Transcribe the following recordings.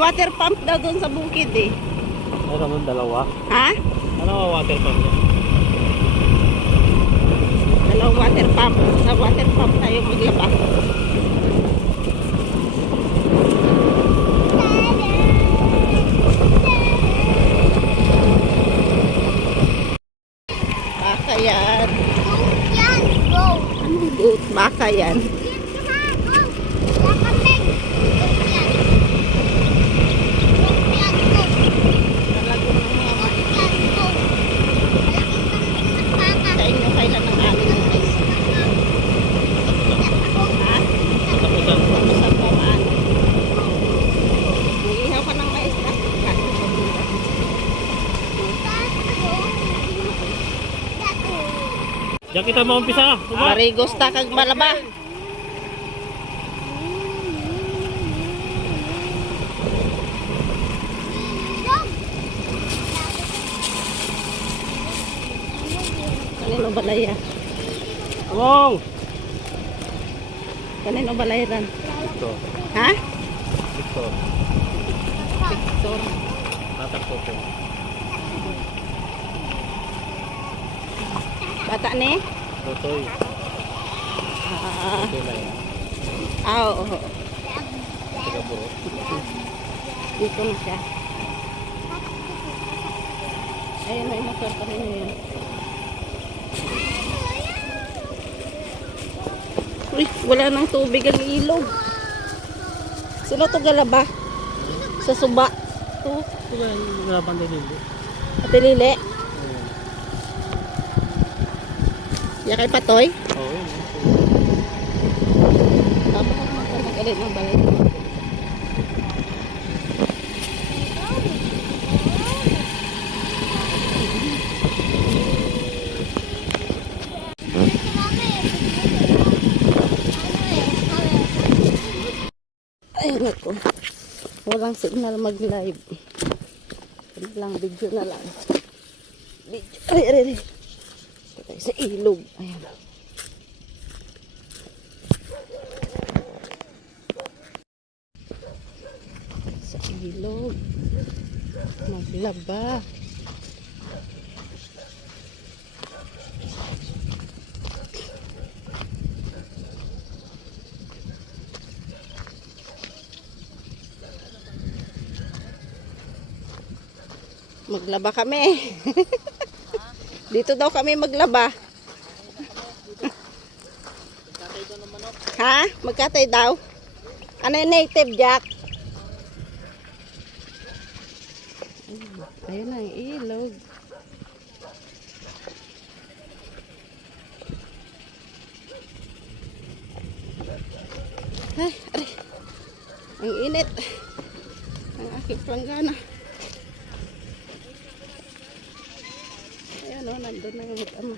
water pump daw doon sa bukid eh. Meron naman dalawa. Ha? Ano ang water pump niya? Dalawang water pump. Sa water pump tayo maglaba. Baka yan. Anong goat? Baka yan. Sa inyo kailan ang amin ng guys? Ha? Tapos ang pamaan. Mag-ihaw ka ng mais na? Diyan kita maumpisa. Marigos ta kag malaba. Kanino balaya? Wow! Kanino balayaran? Ito. Ha? Ito. Victor. Tatakpo ko. Bata ni? Totoy. Ah, Ito na yan. oo. Tiga puro. Dito na siya. Ayun, may motor pa rin yun. Uy, wala nang tubig ang ilog. Sino to galaba? Sa suba. To. Ito ba yung naglaban din hindi? Ate Lili. Ya kay Patoy. Oo, yun. Tama ka naman ka nag-alit ng balay. Ayun ako. Walang signal mag-live. Ano lang, video na lang. Video. Ay, ay, ay. Ito tayo sa ilog. Ayan. Sa ilog. Maglaba. Maglaba kami. Dito daw kami maglaba. Ha? Magkatay daw? Ano yung native, Jack? Ayun na yung ilog. Ay, aray. Ang init. Ang aking planggana. Ayan o, nandun na yung mag-ama.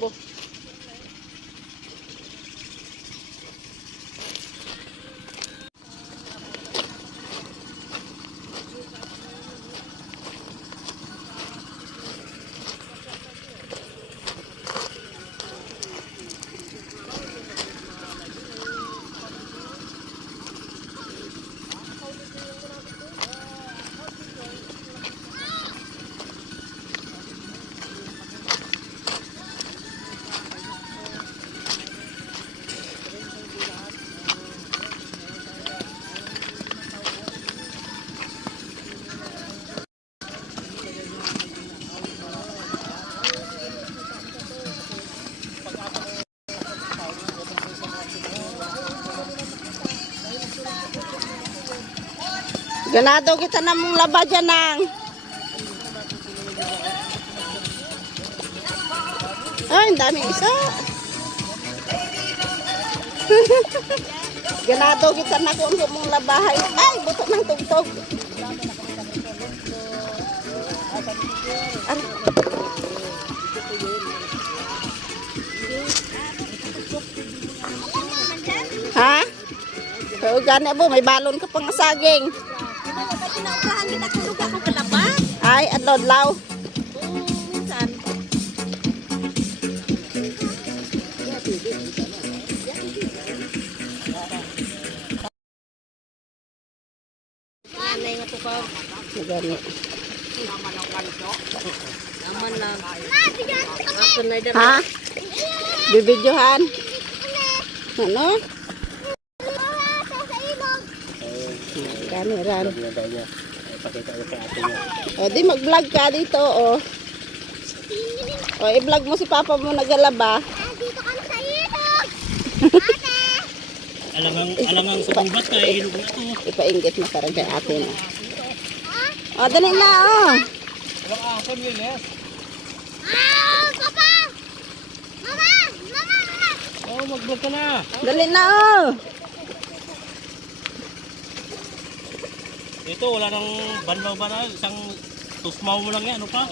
Bo. Ganado kita na mong laba dyan ng. Ay, ang daming isa. Ganado kita na kung mong labahay. Ay, buto ng tugtog. Ha? Pero gani po, may balon ka pang saging. Ay, adlodlaw. Magani. Naman lang. Ako na dyan. Ha? Bibidyohan? Ano? Camera. Ginagawa niya. Pakita ko kay ate niya. O, di mag-vlog ka dito, o. O, i-vlog mo si Papa mo nagalaba. Alangang sa gubat ka, ilog na to. Ipainggit mo parang kay ate mo. O, dali na, o. Oh, mag-vlog ka na. Dali na, o. Dito, wala nang banlaw-banlaw. Isang tusmaw mo lang yan. Ano pa?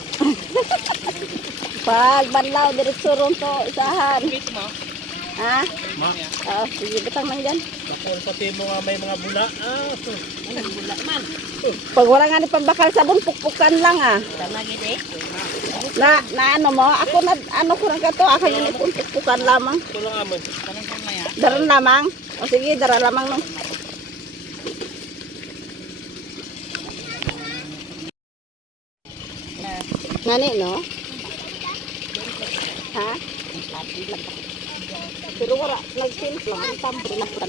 Pag banlaw, diretso ron to, isahan. Ha? Ma, Oo, sige, bitang nang dyan. bakal pati mo nga may mga bula. Ah, anong bula man? Pag wala nga ni pambakal sabon, pukpukan lang, ah. Tanagin eh. Na ano mo, ako na, ano ko rin ka to, ako yun pukpukan lamang. Ito lang amin. Daran lamang. O sige, daran lamang no. Ngani, no? Ha? Pero wala, nag-sales lang. Ang tampo na pa.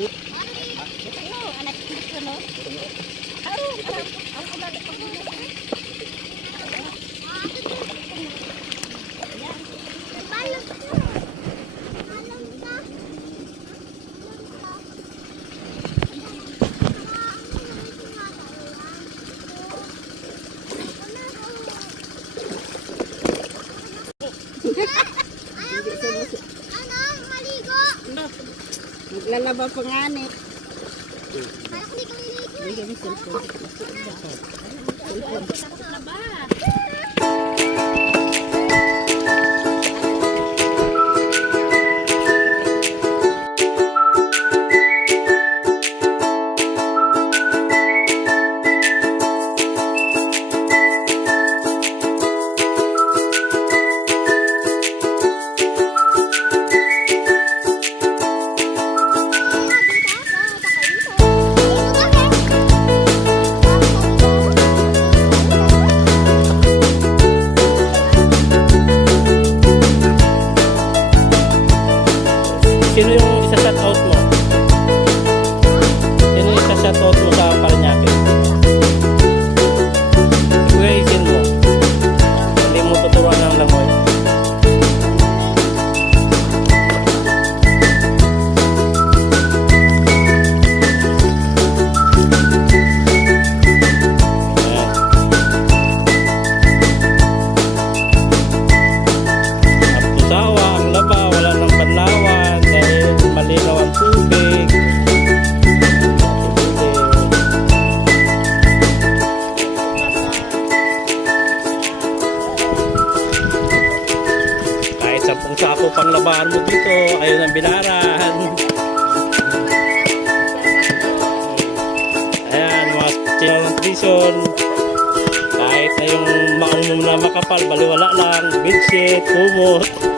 Naglalaba pa nga ni. Bigyan mo cellphone. Sino yung isa-shout out mo? Sino yung isa-shout out mo sa Paranaque? Kuya, isin mo. Hindi mo tuturuan ng langoy. Ayan. At tusawa, ang laba, wala nang banlawan dahil malinaw ang tubig. Kahit 10 sako pang labahan mo dito, ayun ang binaran. Ayan, mga sinong tradition. Kahit na yung maong mo na makapal, baliwala lang, bedsheet, kumot.